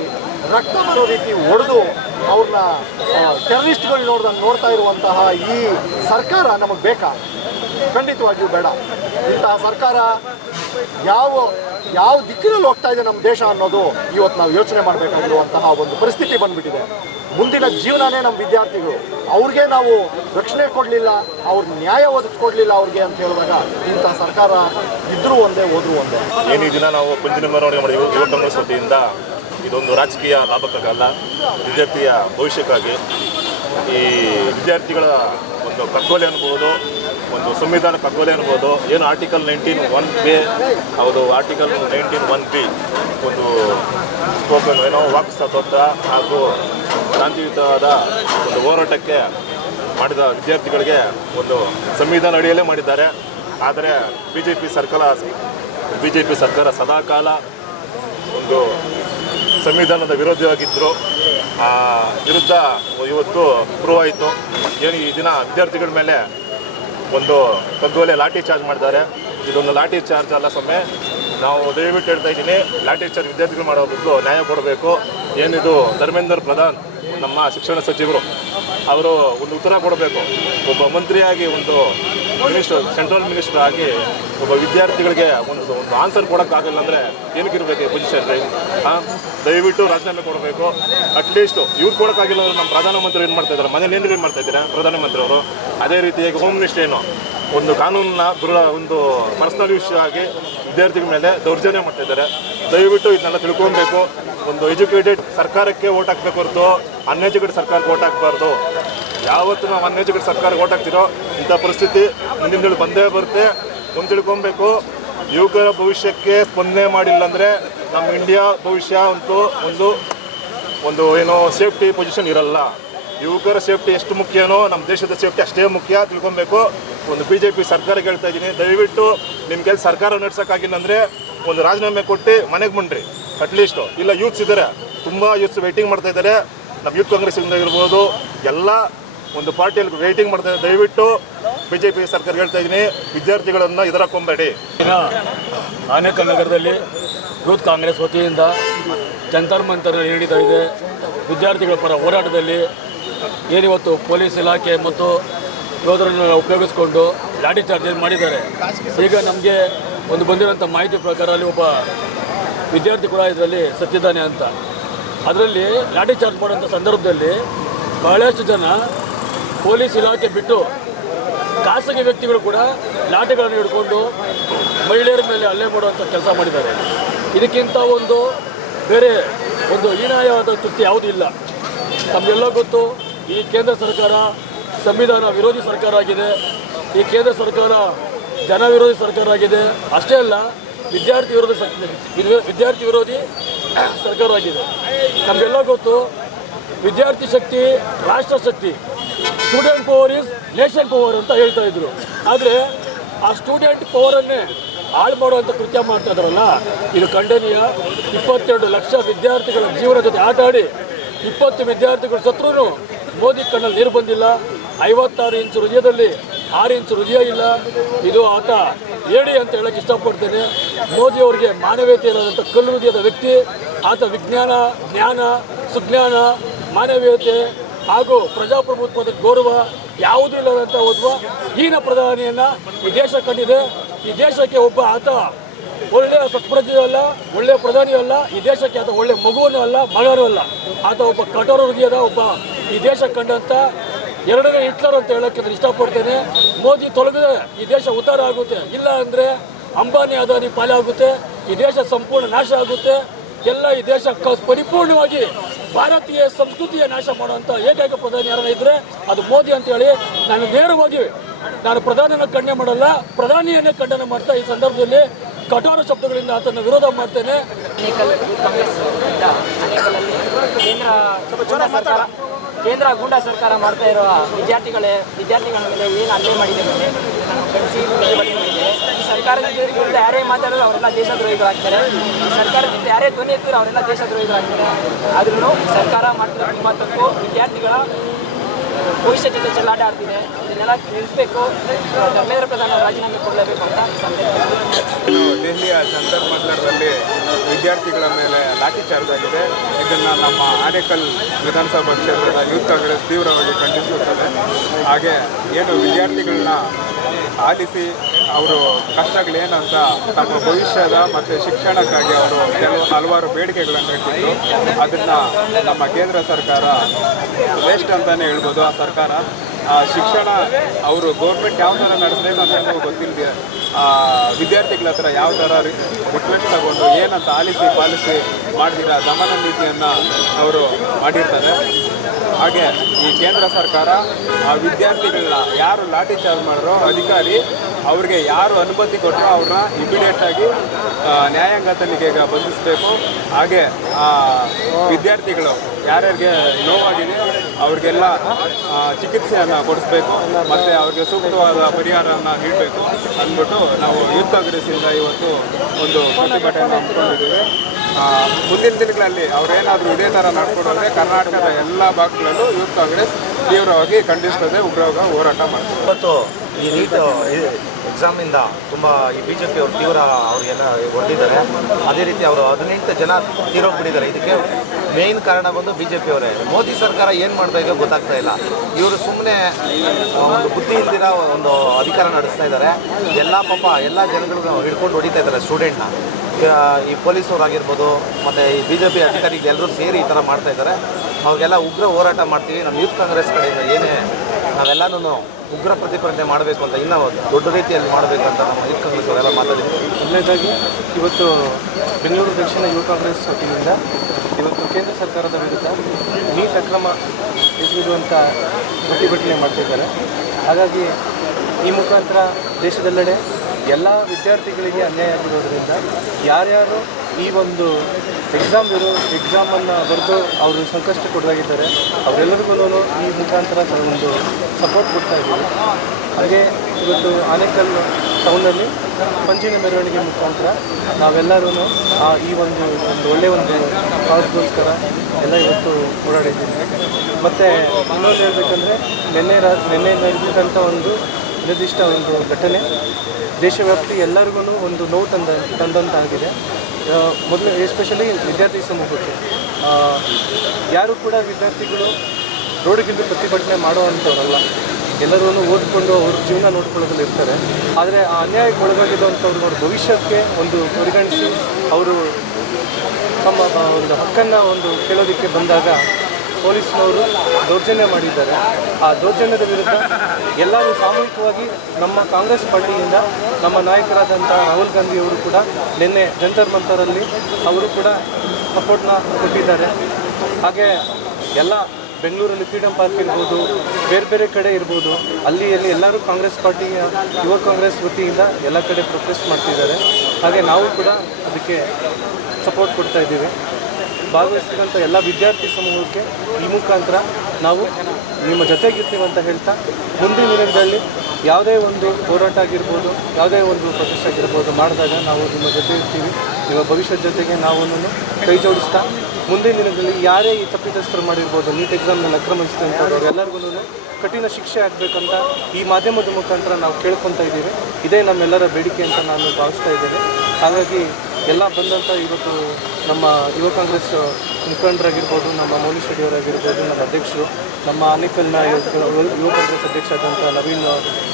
ರಕ್ತ ಬರೋ ರೀತಿ ಹೊಡೆದು ಅವ್ರನ್ನ ಟೆರರಿಸ್ಟ್ಗಳು ನೋಡ್ತಾ ಇರುವಂತಹ ಈ ಸರ್ಕಾರ ನಮಗೆ ಬೇಕಾ? ಖಂಡಿತವಾಗಿಯೂ ಬೇಡ. ಇಂತಹ ಸರ್ಕಾರ ಯಾವ ದಿಕ್ಕಿನಲ್ಲಿ ಹೋಗ್ತಾ ಇದೆ ನಮ್ಮ ದೇಶ ಅನ್ನೋದು ಇವತ್ತು ನಾವು ಯೋಚನೆ ಮಾಡಬೇಕಾಗಿರುವಂತಹ ಒಂದು ಪರಿಸ್ಥಿತಿ ಬಂದ್ಬಿಟ್ಟಿದೆ. ಮುಂದಿನ ಜೀವನನೇ ನಮ್ಮ ವಿದ್ಯಾರ್ಥಿಗಳು, ಅವ್ರಿಗೆ ನಾವು ರಕ್ಷಣೆ ಕೊಡಲಿಲ್ಲ, ಅವ್ರ ನ್ಯಾಯ ಒದಗಿಸ್ಕೊಡ್ಲಿಲ್ಲ ಅವ್ರಿಗೆ ಅಂತ ಹೇಳಿದಾಗ ಇಂತಹ ಸರ್ಕಾರ ಇದ್ರೂ ಒಂದೇ ಹೋದ್ರೂ ಒಂದೇ. ಏನು ಈ ದಿನ ನಾವು ಪಂಚಿನ ಮೆರವಣಿಗೆ ಮಾಡಿದ್ವಿ ಯುವ ಕಾಂಗ್ರೆಸ್ ವತಿಯಿಂದ. ಇದೊಂದು ರಾಜಕೀಯ ಲಾಭಕ್ಕಾಗಲ್ಲ, ವಿದ್ಯಾರ್ಥಿಯ ಭವಿಷ್ಯಕ್ಕಾಗಿ. ಈ ವಿದ್ಯಾರ್ಥಿಗಳ ಒಂದು ಕಗ್ಗೊಲೆ ಅನ್ಬೋದು, ಒಂದು ಸಂವಿಧಾನ ಕಗ್ಗೊಲೆ ಅನ್ಬೋದು. ಏನು ಆರ್ಟಿಕಲ್ 19(1)A ಹೌದು, ಆರ್ಟಿಕಲ್ 19(1)B ಒಂದು ಸ್ಪೋಕನ್ ಏನೋ ವಾಕ್ ಸ್ವಾತಂತ್ರ್ಯ ಹಾಗೂ ಶಾಂತಿಯುತವಾದ ಒಂದು ಹೋರಾಟಕ್ಕೆ ಮಾಡಿದ ವಿದ್ಯಾರ್ಥಿಗಳಿಗೆ ಒಂದು ಸಂವಿಧಾನ ಅಡಿಯಲ್ಲೇ ಮಾಡಿದ್ದಾರೆ. ಆದರೆ BJP ಸರ್ಕಾರ ಸದಾಕಾಲ ಒಂದು ಸಂವಿಧಾನದ ವಿರೋಧವಾಗಿದ್ದರು. ಆ ವಿರುದ್ಧ ಇವತ್ತು ಪ್ರೂವ್ ಆಯಿತು. ಏನು ಈ ದಿನ ವಿದ್ಯಾರ್ಥಿಗಳ ಮೇಲೆ ಒಂದು ಕಗ್ಗೊಲೆ ಲಾಠಿ ಚಾರ್ಜ್ ಮಾಡಿದ್ದಾರೆ. ಇದೊಂದು ಲಾಠಿ ಚಾರ್ಜ್ ಅಲ್ಲ ಸಮಯ. ನಾವು ದಯವಿಟ್ಟು ಹೇಳ್ತಾ ಇದ್ದೀನಿ, ಲಾಠಿ ಚಾರ್ಜ್ ವಿದ್ಯಾರ್ಥಿಗಳು ಮಾಡೋ ಬದಲು ನ್ಯಾಯ ಕೊಡಬೇಕು. ಏನಿದು ಧರ್ಮೇಂದ್ರ ಪ್ರಧಾನ್ ನಮ್ಮ ಶಿಕ್ಷಣ ಸಚಿವರು ಅವರು ಒಂದು ಉತ್ತರ ಕೊಡಬೇಕು. ಒಬ್ಬ ಮಂತ್ರಿಯಾಗಿ, ಒಂದು ಮಿನಿಸ್ಟರ್, ಸೆಂಟ್ರಲ್ ಮಿನಿಸ್ಟರ್ ಆಗಿ ಒಬ್ಬ ವಿದ್ಯಾರ್ಥಿಗಳಿಗೆ ಒಂದು ಆನ್ಸರ್ ಕೊಡೋಕ್ಕಾಗಲ್ಲ ಅಂದರೆ ಏನಕ್ಕಿರಬೇಕು ಈ ಪೊಸಿಷನ್ ರೀ? ದಯವಿಟ್ಟು ರಾಜೀನಾಮೆ ಕೊಡಬೇಕು. ಅಟ್ಲೀಸ್ಟ್ ಇವ್ರು ಕೊಡೋಕ್ಕಾಗಿಲ್ಲ ಅಂದ್ರೆ ನಮ್ಮ ಪ್ರಧಾನಮಂತ್ರಿ ಏನು ಮಾಡ್ತಾ ಇದ್ದಾರೆ, ಮನೇಲಿ ಏನು ಮಾಡ್ತಾ ಇದ್ದೀರಾ ಪ್ರಧಾನಮಂತ್ರಿ ಅವರು? ಅದೇ ರೀತಿಯಾಗಿ ಹೋಮ್ ಮಿನಿಸ್ಟರ್ ಏನು ಒಂದು ಕಾನೂನನ್ನ ಒಂದು ಪರ್ಸನಲ್ ವಿಷಯ ಆಗಿ ವಿದ್ಯಾರ್ಥಿಗಳ ಮೇಲೆ ದೌರ್ಜನ್ಯ ಮಾಡ್ತಾ ಇದ್ದಾರೆ. ದಯವಿಟ್ಟು ಇದನ್ನೆಲ್ಲ ತಿಳ್ಕೊಬೇಕು. ಒಂದು ಎಜುಕೇಟೆಡ್ ಸರ್ಕಾರಕ್ಕೆ ಓಟ್ ಹಾಕಬೇಕು ಹೊರತು ಅನ್ಎಜುಕೇಟೆಡ್ ಸರ್ಕಾರಕ್ಕೆ ಓಟ್ ಹಾಕಬಾರ್ದು. ಯಾವತ್ತು ನಾವು ಅನ್ಎಜುಕೇಟೆಡ್ ಸರ್ಕಾರಕ್ಕೆ ಓಟ್ ಹಾಕ್ತಿರೋ ಇಂಥ ಪರಿಸ್ಥಿತಿ ಮುಂದಿನ ದಿನ ಬಂದೇ ಬರುತ್ತೆ. ಒಂದು ತಿಳ್ಕೊಬೇಕು, ಯುವಕರ ಭವಿಷ್ಯಕ್ಕೆ ಸ್ಪಂದನೆ ಮಾಡಿಲ್ಲ ಅಂದರೆ ನಮ್ಮ ಇಂಡಿಯಾ ಭವಿಷ್ಯ ಅಂತೂ ಒಂದು ಏನೋ ಸೇಫ್ಟಿ ಪೊಸಿಷನ್ ಇರಲ್ಲ. ಯುವಕರ ಸೇಫ್ಟಿ ಎಷ್ಟು ಮುಖ್ಯನೋ ನಮ್ಮ ದೇಶದ ಸೇಫ್ಟಿ ಅಷ್ಟೇ ಮುಖ್ಯ, ತಿಳ್ಕೊಬೇಕು. ಒಂದು BJP ಸರ್ಕಾರಕ್ಕೆ ಹೇಳ್ತಾ ಇದ್ದೀನಿ, ದಯವಿಟ್ಟು ನಿಮಗೆ ಸರ್ಕಾರ ನಡೆಸೋಕ್ಕಾಗಿಲ್ಲ ಅಂದರೆ ಒಂದು ರಾಜೀನಾಮೆ ಕೊಟ್ಟು ಮನೆಗೆ ಬನ್ನಿರಿ ಅಟ್ಲೀಸ್ಟು. ಇಲ್ಲ ಯೂತ್ಸ್ ಇದ್ದಾರೆ, ತುಂಬ ಯೂತ್ಸ್ ವೆಯ್ಟಿಂಗ್ ಮಾಡ್ತಾ ಇದ್ದಾರೆ. ನಮ್ಮ ಯೂತ್ ಕಾಂಗ್ರೆಸ್ಸಿಂದ ಇರ್ಬೋದು, ಎಲ್ಲ ಒಂದು ಪಾರ್ಟಿಯಲ್ಲಿ ವೆಯ್ಟಿಂಗ್ ಮಾಡ್ತಾ ಇದ್ದಾರೆ. ದಯವಿಟ್ಟು BJP ಸರ್ಕಾರ ಹೇಳ್ತಾ ಇದ್ದೀನಿ, ವಿದ್ಯಾರ್ಥಿಗಳನ್ನು ಎದುರಾಕೊಂಬೇಡಿ. ಆನೇಕಲ್ ನಗರದಲ್ಲಿ ಯೂತ್ ಕಾಂಗ್ರೆಸ್ ವತಿಯಿಂದ ಜಂತರ್ ಮಂತರ್ ನೀಡಿತಾ ಇದೆ. ವಿದ್ಯಾರ್ಥಿಗಳ ಪರ ಹೋರಾಟದಲ್ಲಿ ಏನಿವತ್ತು ಪೊಲೀಸ್ ಇಲಾಖೆ ಮತ್ತು ಯೋಧರನ್ನು ಉಪಯೋಗಿಸಿಕೊಂಡು ಲಾಠಿ ಚಾರ್ಜ್ ಮಾಡಿದ್ದಾರೆ. ಈಗ ನಮಗೆ ಒಂದು ಬಂದಿರೋಂಥ ಮಾಹಿತಿ ಪ್ರಕಾರ ಅಲ್ಲಿ ಒಬ್ಬ ವಿದ್ಯಾರ್ಥಿ ಕೂಡ ಇದರಲ್ಲಿ ಸತ್ತಿದ್ದಾನೆ ಅಂತ. ಅದರಲ್ಲಿ ಲಾಠಿ ಚಾರ್ಜ್ ಮಾಡುವಂಥ ಸಂದರ್ಭದಲ್ಲಿ ಬಹಳಷ್ಟು ಜನ ಪೊಲೀಸ್ ಇಲಾಖೆ ಬಿಟ್ಟು ಖಾಸಗಿ ವ್ಯಕ್ತಿಗಳು ಕೂಡ ಲಾಠಿಗಳನ್ನು ಹಿಡ್ಕೊಂಡು ಮಹಿಳೆಯರ ಮೇಲೆ ಹಲ್ಲೆ ಮಾಡುವಂಥ ಕೆಲಸ ಮಾಡಿದ್ದಾರೆ. ಇದಕ್ಕಿಂತ ಒಂದು ಬೇರೆ ಒಂದು ಹೀನಾಯವಾದ ಕೃತ್ಯ ಯಾವುದೂ ಇಲ್ಲ. ನಮಗೆಲ್ಲ ಗೊತ್ತು, ಈ ಕೇಂದ್ರ ಸರ್ಕಾರ ಸಂವಿಧಾನ ವಿರೋಧಿ ಸರ್ಕಾರ ಆಗಿದೆ. ಈ ಕೇಂದ್ರ ಸರ್ಕಾರ ಜನ ವಿರೋಧಿ ಸರ್ಕಾರ ಆಗಿದೆ. ಅಷ್ಟೇ ಅಲ್ಲ, ವಿದ್ಯಾರ್ಥಿ ವಿರೋಧಿ ಸರ್ಕಾರ ಆಗಿದೆ. ನಮಗೆಲ್ಲ ಗೊತ್ತು, ವಿದ್ಯಾರ್ಥಿ ಶಕ್ತಿ ರಾಷ್ಟ್ರ ಶಕ್ತಿ, student power is nation power ಅಂತ ಹೇಳ್ತಾ ಇದ್ರು. ಆದರೆ ಆ ಸ್ಟೂಡೆಂಟ್ ಪವರನ್ನೇ ಹಾಳು ಮಾಡುವಂಥ ಕೃತ್ಯ ಮಾಡ್ತಾ ಇದ್ದಾರಲ್ಲ, ಇದು ಖಂಡನೀಯ. 22 ಲಕ್ಷ ವಿದ್ಯಾರ್ಥಿಗಳ ಜೀವನ ಜೊತೆ ಆಟ ಆಡಿ 20 ವಿದ್ಯಾರ್ಥಿಗಳು ಸತ್ರೂ ಮೋದಿ ಕಣ್ಣಲ್ಲಿ ನೀರು ಬಂದಿಲ್ಲ. 56 ಇಂಚು ಹೃದಯದಲ್ಲಿ 6 ಇಂಚು ಹೃದಯ ಇಲ್ಲ. ಇದು ಆತ ಹೇಳಿ ಅಂತ ಹೇಳಕ್ಕೆ ಇಷ್ಟಪಡ್ತೇನೆ. ಮೋದಿ ಅವರಿಗೆ ಮಾನವೀಯತೆ ಇರೋದಂಥ ಕಲ್ಲು ಹೃದಯದ ವ್ಯಕ್ತಿ. ಆತ ವಿಜ್ಞಾನ, ಜ್ಞಾನ, ಸುಜ್ಞಾನ, ಮಾನವೀಯತೆ ಹಾಗೂ ಪ್ರಜಾಪ್ರಭುತ್ವದ ಗೌರವ ಯಾವುದೂ ಇಲ್ಲದಂಥ ಒಬ್ಬ ಹೀನ ಪ್ರಧಾನಿಯನ್ನು ಈ ದೇಶ ಕಂಡಿದೆ. ಈ ದೇಶಕ್ಕೆ ಒಬ್ಬ ಆತ ಒಳ್ಳೆಯ ಸತ್ಪ್ರಜೆಯೂ ಅಲ್ಲ, ಒಳ್ಳೆಯ ಪ್ರಧಾನಿಯೂ ಅಲ್ಲ, ಈ ದೇಶಕ್ಕೆ ಆತ ಒಳ್ಳೆಯ ಮಗುವೂ ಅಲ್ಲ, ಮಗನೂ ಅಲ್ಲ. ಆತ ಒಬ್ಬ ಕಠೋರ ಹೃದಯದ ಒಬ್ಬ ಈ ದೇಶ ಕಂಡಂಥ 2ನೇ ಹಿಟ್ಲರ್ ಅಂತ ಹೇಳೋಕ್ಕೆ ನಾನು ಇಷ್ಟಪಡ್ತೇನೆ. ಮೋದಿ ತೊಲಗಿದೆ ಈ ದೇಶ ಉದ್ಧಾರ ಆಗುತ್ತೆ, ಇಲ್ಲ ಅಂದರೆ ಅಂಬಾನಿ ಅದಾನಿ ಪಾಲೆ ಆಗುತ್ತೆ, ಈ ದೇಶ ಸಂಪೂರ್ಣ ನಾಶ ಆಗುತ್ತೆ. ಎಲ್ಲ ಈ ದೇಶ ಪರಿಪೂರ್ಣವಾಗಿ ಭಾರತೀಯ ಸಂಸ್ಕೃತಿಯ ನಾಶ ಮಾಡುವಂಥ ಏಕೈಕ ಪ್ರಧಾನಿ ಯಾರನ್ನ ಇದ್ದರೆ ಅದು ಮೋದಿ ಅಂತೇಳಿ ನಾನು ನೇರವಾಗಿ ಪ್ರಧಾನಿಯನ್ನು ಖಂಡನೆ ಮಾಡಲ್ಲ, ಪ್ರಧಾನಿಯನ್ನೇ ಖಂಡನೆ ಮಾಡ್ತಾ ಈ ಸಂದರ್ಭದಲ್ಲಿ ಕಠೋರ ಶಬ್ದಗಳಿಂದ ಆತನ ವಿರೋಧ ಮಾಡ್ತೇನೆ. ಕೇಂದ್ರ ಗೂಂಡಾ ಸರ್ಕಾರ ಮಾಡ್ತಾ ಇರುವ ವಿದ್ಯಾರ್ಥಿಗಳ ಮೇಲೆ ಏನು ಹಲ್ಲೆ ಮಾಡಿದೆ ಮೇಲೆ ಖಂಡಿಸಿ ಪ್ರತಿಭಟನೆ ಮಾಡಿದೆ. ಸರ್ಕಾರದ ವಿರುದ್ಧ ಯಾರೇ ಮಾತಾಡಿದ್ರು ಅವರೆಲ್ಲ ದೇಶದ್ರೋಹಿಗಳಾಗ್ತಾರೆ. ಸರ್ಕಾರದ ಜೊತೆ ಯಾರೇ ಧ್ವನಿ ಎತ್ತಿದ್ರು ಅವರೆಲ್ಲ ದೇಶದ್ರೋಹಿಗಳಾಗ್ತಾರೆ. ಆದ್ರೂ ಸರ್ಕಾರ ಮಾಡ್ತಿರೋ ತುಂಬ ತಪ್ಪು. ವಿದ್ಯಾರ್ಥಿಗಳ ಭವಿಷ್ಯ ಜೊತೆ ಚೆಲ್ಲಾಟ ಆಡ್ತಿದೆ. ಇದನ್ನೆಲ್ಲ ನಿಲ್ಲಿಸಬೇಕು. ಧರ್ಮೇಂದ್ರ ಪ್ರಧಾನ ರಾಜೀನಾಮೆ ಕೊಡಲೇಬೇಕು ಅಂತ ದೆಹಲಿಯ ಜಂತರ್ ಮಂತರ್ನಲ್ಲಿ ವಿದ್ಯಾರ್ಥಿಗಳ ಮೇಲೆ ಲಾಠಿ ಚಾರ್ಜ್ ಆಗಿದೆ. ಇದನ್ನು ನಮ್ಮ ಆನೇಕಲ್ ವಿಧಾನಸಭಾ ಕ್ಷೇತ್ರದ ಯೂತ್ ಕಾಂಗ್ರೆಸ್ ತೀವ್ರವಾಗಿ ಖಂಡಿಸುತ್ತದೆ. ಹಾಗೆ ಏನು ವಿದ್ಯಾರ್ಥಿಗಳನ್ನ ಆಲಿಸಿ ಅವರು ಕಷ್ಟಗಳೇನಂತ ತಮ್ಮ ಭವಿಷ್ಯದ ಮತ್ತು ಶಿಕ್ಷಣಕ್ಕಾಗಿ ಅವರು ಹಲವಾರು ಬೇಡಿಕೆಗಳನ್ನು ಇಟ್ಟಿದ್ದು, ಅದನ್ನು ನಮ್ಮ ಕೇಂದ್ರ ಸರ್ಕಾರ ವೇಸ್ಟ್ ಅಂತಲೇ ಹೇಳ್ಬೋದು. ಆ ಸರ್ಕಾರ ಶಿಕ್ಷಣ ಅವರು ಗೌರ್ಮೆಂಟ್ ಯಾವ ಥರ ನಡೆಸಬೇಕು ಅಂತ ಗೊತ್ತಿಲ್ಲದೆ ವಿದ್ಯಾರ್ಥಿಗಳ ಹತ್ರ ಯಾವ ಥರ ರಿಕ್ವೆಸ್ಟ್ ತಗೊಂಡು ಏನಂತ ಆಲಿಸಿ ಪಾಲಿಸಿ ಮಾಡಿದ ದಮನ ನೀತಿಯನ್ನು ಅವರು ಮಾಡಿರ್ತಾರೆ. ಹಾಗೆ ಈ ಕೇಂದ್ರ ಸರ್ಕಾರ ಆ ವಿದ್ಯಾರ್ಥಿಗಳನ್ನ ಯಾರು ಲಾಠಿ ಚಾರ್ಜ್ ಮಾಡಿರೋ ಅಧಿಕಾರಿ ಅವ್ರಿಗೆ ಯಾರು ಅನುಮತಿ ಕೊಟ್ಟರೋ ಅವ್ರನ್ನ ಇಮಿಡಿಯೇಟಾಗಿ ನ್ಯಾಯಾಂಗ ತನಿಖೆಗೆ ಬಂಧಿಸಬೇಕು. ಹಾಗೆ ಆ ವಿದ್ಯಾರ್ಥಿಗಳು ಯಾರ್ಯಾರಿಗೆ ನೋವಾಗಿದೆ ಅವ್ರಿಗೆಲ್ಲ ಚಿಕಿತ್ಸೆಯನ್ನು ಕೊಡಿಸ್ಬೇಕು ಮತ್ತು ಅವ್ರಿಗೆ ಸೂಕ್ತವಾದ ಪರಿಹಾರವನ್ನು ನೀಡಬೇಕು ಅಂದ್ಬಿಟ್ಟು ನಾವು ಯೂತ್ ಕಾಂಗ್ರೆಸ್ಸಿಂದ ಇವತ್ತು ಒಂದು ಪ್ರತಿಭಟನೆ ಹಮ್ಮಿಕೊಂಡಿದ್ದೇವೆ. ಮುಂದಿನ ದಿನಗಳಲ್ಲಿ ಅವರೇನಾದರೂ ಇದೇ ಥರ ನಡ್ಕೊಂಡ್ರೆ ಕರ್ನಾಟಕದ ಎಲ್ಲ ಭಾಗಗಳಲ್ಲೂ ಯೂತ್ ಕಾಂಗ್ರೆಸ್ ತೀವ್ರವಾಗಿ ಖಂಡಿಸ್ತದೆ, ಉಗ್ರವಾಗಿ ಹೋರಾಟ ಮಾಡ್ತದೆ. ಇವತ್ತು ಈ ನೀಟ್ ಎಕ್ಸಾಮಿಂದ ತುಂಬ ಈ BJP ಅವರು ತೀವ್ರ ಅವರಿಗೆಲ್ಲ ಹೊಡೆದಿದ್ದಾರೆ. ಅದೇ ರೀತಿ ಅವರು 18 ಜನ ತೀರೋಗ್ಬಿಟ್ಟಿದ್ದಾರೆ. ಇದಕ್ಕೆ ಮೇಯ್ನ್ ಕಾರಣ ಬಂದು BJP ಅವರೇ. ಮೋದಿ ಸರ್ಕಾರ ಏನು ಮಾಡ್ತಾ ಇದೆಯೋ ಗೊತ್ತಾಗ್ತಾ ಇಲ್ಲ. ಇವರು ಸುಮ್ಮನೆ ಒಂದು ಬುದ್ಧಿ ಇಲ್ದಿರ ಒಂದು ಅಧಿಕಾರ ನಡೆಸ್ತಾ ಇದ್ದಾರೆ. ಎಲ್ಲ ಪಾಪ ಎಲ್ಲ ಜನಗಳು ಹಿಡ್ಕೊಂಡು ಹೊಡಿತಾ ಇದ್ದಾರೆ ಸ್ಟೂಡೆಂಟ್ನ. ಈ ಪೊಲೀಸವ್ರಾಗಿರ್ಬೋದು ಮತ್ತು ಈ BJP ಅಧಿಕಾರಿಗಳು ಎಲ್ಲರೂ ಸೇರಿ ಈ ಥರ ಮಾಡ್ತಾ ಇದ್ದಾರೆ. ಅವ್ರಿಗೆಲ್ಲ ಉಗ್ರ ಹೋರಾಟ ಮಾಡ್ತೀವಿ. ನಮ್ಮ ಯೂತ್ ಕಾಂಗ್ರೆಸ್ ಕಡೆಯಿಂದ ಏನೇ ನಾವೆಲ್ಲನೂ ಉಗ್ರ ಪ್ರತಿಭಟನೆ ಮಾಡಬೇಕು ಅಂತ ಇನ್ನೂ ದೊಡ್ಡ ರೀತಿಯಲ್ಲಿ ಮಾಡಬೇಕು ಅಂತ ನಮ್ಮ ಯೂತ್ ಕಾಂಗ್ರೆಸ್ ಅವರೆಲ್ಲ ಮಾತಾಡಿದ್ದೀವಿ. ಮೊದಲನೇದಾಗಿ ಇವತ್ತು ಬೆಂಗಳೂರು ದಕ್ಷಿಣ ಯುವ ಕಾಂಗ್ರೆಸ್ ವತಿಯಿಂದ ಇವತ್ತು ಕೇಂದ್ರ ಸರ್ಕಾರದ ವಿರುದ್ಧ ನೀಟ್ ಅಕ್ರಮ ಎಸಗುವಂಥ ಪ್ರತಿಭಟನೆ ಮಾಡ್ತಿದ್ದಾರೆ. ಹಾಗಾಗಿ ಈ ಮುಖಾಂತರ ದೇಶದೆಲ್ಲೆಡೆ ಎಲ್ಲ ವಿದ್ಯಾರ್ಥಿಗಳಿಗೆ ಅನ್ಯಾಯ ಆಗಿರೋದ್ರಿಂದ ಯಾರ್ಯಾರು ಈ ಒಂದು ಎಕ್ಸಾಮನ್ನು ಬರೆದು ಅವರು ಸಂಕಷ್ಟಕ್ಕೊಳಗಾಗಿದ್ದಾರೆ ಅವರೆಲ್ಲರಿಗೂ ಈ ಮುಖಾಂತರ ಒಂದು ಸಪೋರ್ಟ್ ಕೊಡ್ತಾ ಇದ್ದೀವಿ. ಹಾಗೆ ಇವತ್ತು ಆನೇಕಲ್ ಟೌನಲ್ಲಿ ಪಂಜಿನ ಮೆರವಣಿಗೆ ಮುಖಾಂತರ ನಾವೆಲ್ಲರೂ ಈ ಒಂದು ಒಳ್ಳೆಯ ಒಂದು ಕಾಸ್ಗೋಸ್ಕರ ಎಲ್ಲ ಇವತ್ತು ಓಡಾಡಿದ್ದೀವಿ. ಮತ್ತು ಇನ್ನೊಂದು ಹೇಳಬೇಕಂದ್ರೆ ನಿನ್ನೆ ನಡೆದಂಥ ಒಂದು ನಿರ್ದಿಷ್ಟ ಒಂದು ಘಟನೆ ದೇಶವ್ಯಾಪಿ ಎಲ್ಲರಿಗೂ ಒಂದು ನೋವು ತಂದಂತಾಗಿದೆ. ಮೊದಲು ಎಸ್ಪೆಷಲಿ ವಿದ್ಯಾರ್ಥಿ ಸಮೂಹಕ್ಕೆ ಯಾರು ಕೂಡ ವಿದ್ಯಾರ್ಥಿಗಳು ರೋಡಿಗಿಂದು ಪ್ರತಿಭಟನೆ ಮಾಡುವಂಥವ್ರಲ್ಲ. ಎಲ್ಲರೂ ಓದಿಕೊಂಡು ಅವ್ರ ಜೀವನ ನೋಡ್ಕೊಳ್ಳೋದ್ರಲ್ಲಿ ಇರ್ತಾರೆ. ಆದರೆ ಆ ಅನ್ಯಾಯಕ್ಕೆ ಒಳಗಾಗಿರುವಂಥವ್ರು ಅವ್ರ ಭವಿಷ್ಯಕ್ಕೆ ಒಂದು ಪರಿಗಣಿಸಿ ಅವರು ತಮ್ಮ ಒಂದು ಹಕ್ಕನ್ನು ಒಂದು ಕೇಳೋದಕ್ಕೆ ಬಂದಾಗ ಪೊಲೀಸ್ನವರು ದೌರ್ಜನ್ಯ ಮಾಡಿದ್ದಾರೆ. ಆ ದೌರ್ಜನ್ಯದ ವಿರುದ್ಧ ಎಲ್ಲರೂ ಸಾಮೂಹಿಕವಾಗಿ ನಮ್ಮ ಕಾಂಗ್ರೆಸ್ ಪಾರ್ಟಿಯಿಂದ ನಮ್ಮ ನಾಯಕರಾದಂಥ ರಾಹುಲ್ ಗಾಂಧಿಯವರು ಕೂಡ ನಿನ್ನೆ ಜಂತರ್ ಮಂತರಲ್ಲಿ ಅವರು ಕೂಡ ಸಪೋರ್ಟ್ನ ಕೊಟ್ಟಿದ್ದಾರೆ. ಹಾಗೆ ಎಲ್ಲ ಬೆಂಗಳೂರಲ್ಲಿ ಫ್ರೀಡಮ್ ಪಾರ್ಕ್ ಇರ್ಬೋದು, ಬೇರೆ ಬೇರೆ ಕಡೆ ಇರ್ಬೋದು, ಅಲ್ಲಿ ಎಲ್ಲರೂ ಕಾಂಗ್ರೆಸ್ ಪಾರ್ಟಿಯ ಯುವ ಕಾಂಗ್ರೆಸ್ ವತಿಯಿಂದ ಎಲ್ಲ ಕಡೆ ಪ್ರೊಟೆಸ್ಟ್ ಮಾಡ್ತಿದ್ದಾರೆ. ಹಾಗೆ ನಾವು ಕೂಡ ಅದಕ್ಕೆ ಸಪೋರ್ಟ್ ಕೊಡ್ತಾ ಇದ್ದೀವಿ. ಭಾಗವಹಿಸಿದಂಥ ಎಲ್ಲ ವಿದ್ಯಾರ್ಥಿ ಸಮೂಹಕ್ಕೆ ಈ ಮುಖಾಂತರ ನಾವು ನಿಮ್ಮ ಜೊತೆಗಿರ್ತೀವಿ ಅಂತ ಹೇಳ್ತಾ ಮುಂದಿನ ದಿನಗಳಲ್ಲಿ ಯಾವುದೇ ಒಂದು ಹೋರಾಟ ಆಗಿರ್ಬೋದು, ಯಾವುದೇ ಒಂದು ಪ್ರೊಟೆಸ್ಟ್ ಆಗಿರ್ಬೋದು ಮಾಡಿದಾಗ ನಾವು ನಿಮ್ಮ ಜೊತೆ ಇರ್ತೀವಿ. ನಿಮ್ಮ ಭವಿಷ್ಯದ ಜೊತೆಗೆ ನಾವು ಕೈ ಜೋಡಿಸ್ತಾ ಮುಂದಿನ ದಿನಗಳಲ್ಲಿ ಯಾರೇ ಈ ತಪ್ಪಿತಸ್ಥರು ಮಾಡಿರ್ಬೋದು, ನೀಟ್ ಎಕ್ಸಾಮ್ನಲ್ಲಿ ಅಕ್ರಮಿಸಿದಂಥವ್ರು ಎಲ್ಲರಿಗೂ ಕಠಿಣ ಶಿಕ್ಷೆ ಆಗಬೇಕಂತ ಈ ಮಾಧ್ಯಮದ ಮುಖಾಂತರ ನಾವು ಕೇಳ್ಕೊತಾ ಇದ್ದೀವಿ. ಇದೇ ನಮ್ಮೆಲ್ಲರ ಬೇಡಿಕೆ ಅಂತ ನಾನು ಭಾವಿಸ್ತಾ ಇದ್ದೇನೆ. ಹಾಗಾಗಿ ಎಲ್ಲ ಬಂದಂಥ ಇವತ್ತು ನಮ್ಮ ಯುವ ಕಾಂಗ್ರೆಸ್ ಮುಖಂಡರಾಗಿರ್ಬೋದು, ನಮ್ಮ ಮೌಲಿಶ್ ರೆಡ್ಡಿಯವರಾಗಿರ್ಬೋದು, ನಮ್ಮ ಅಧ್ಯಕ್ಷರು, ನಮ್ಮ ಆನೇಕಲ್ನ ಯುವ ಕಾಂಗ್ರೆಸ್ ಅಧ್ಯಕ್ಷ ಆದಂಥ ನವೀನ್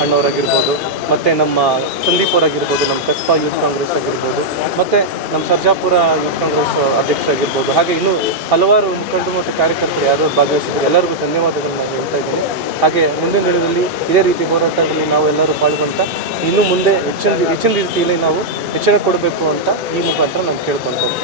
ಅಣ್ಣವರಾಗಿರ್ಬೋದು, ಮತ್ತು ನಮ್ಮ ಸಂದೀಪ್ ಅವರಾಗಿರ್ಬೋದು, ನಮ್ಮ ಕಸ್ಬಾ ಯೂತ್ ಕಾಂಗ್ರೆಸ್ ಆಗಿರ್ಬೋದು, ಮತ್ತು ನಮ್ಮ ಸರ್ಜಾಪುರ ಯೂತ್ ಕಾಂಗ್ರೆಸ್ ಅಧ್ಯಕ್ಷರಾಗಿರ್ಬೋದು, ಹಾಗೆ ಇನ್ನೂ ಹಲವಾರು ಮುಖಂಡರು ಮತ್ತು ಕಾರ್ಯಕರ್ತರು ಯಾರು ಭಾಗವಹಿಸಿದ್ರು ಎಲ್ಲರಿಗೂ ಧನ್ಯವಾದಗಳನ್ನು ನಾನು ಹೇಳ್ತಾ ಇದ್ದೀನಿ. ಹಾಗೆ ಮುಂದಿನ ದಿನದಲ್ಲಿ ಇದೇ ರೀತಿ ಹೋರಾಟದಲ್ಲಿ ನಾವು ಎಲ್ಲರೂ ಪಾಲ್ಗೊಂತ ಇನ್ನು ಮುಂದೆ ಹೆಚ್ಚಿನ ರೀತಿಯಲ್ಲಿ ನಾವು ಎಚ್ಚರ ಕೊಡಬೇಕು ಅಂತ ಈ ಮುಖಾಂತರ ನಾನು ಕೇಳ್ಕೊಳ್ತೇನೆ.